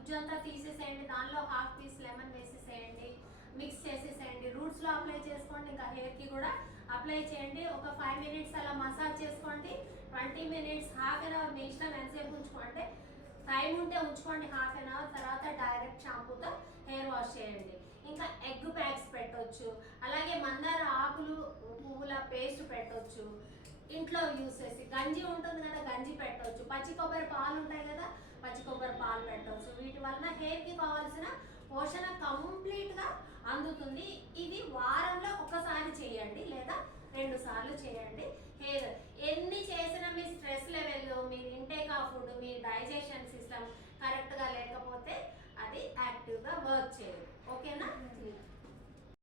గుజ్జు అంతా తీసేసేయండి, దానిలో హాఫ్ పీస్ లెమన్ వేసేసేయండి, మిక్స్ చేసేసేయండి. రూట్స్లో అప్లై చేసుకోండి, ఇంకా హెయిర్కి కూడా అప్లై చేయండి. ఒక 5 మినిట్స్ అలా మసాజ్ చేసుకోండి. 20 మినిట్స్, హాఫ్ అన్ అవర్, మీ ఇష్టం ఎంతసేపు ఉంచుకోండి. టైం ఉంటే ఉంచుకోండి హాఫ్ అన్ అవర్. తర్వాత డైరెక్ట్ షాంపూతో హెయిర్ వాష్ చేయండి. ఇంకా ఎగ్ ప్యాక్స్ పెట్టవచ్చు, అలాగే మందార ఆకులు పువ్వుల పేస్ట్ పెట్టవచ్చు. ఇంట్లో యూస్ చేసి గంజి ఉంటుంది కదా, గంజి పెట్టవచ్చు. పచ్చి కొబ్బరి పాలు ఉంటాయి కదా, పచ్చి కొబ్బరి పాలు పెట్టవచ్చు. వీటి వలన హెయిర్కి కావాల్సిన పోషణ కంప్లీట్గా అందుతుంది. ఇవి వారంలో ఒకసారి చేయండి లేదా 2 సార్లు చేయండి. హెయిర్ ఎన్ని చేసినా మీ స్ట్రెస్ లెవెల్, మీ ఇంటేక్ ఆఫ్ ఫుడ్, మీ డైజెషన్ సిస్టమ్ కరెక్ట్గా లేకపోతే అది యాక్టివ్గా వర్క్ చేయదు. ఓకేనా?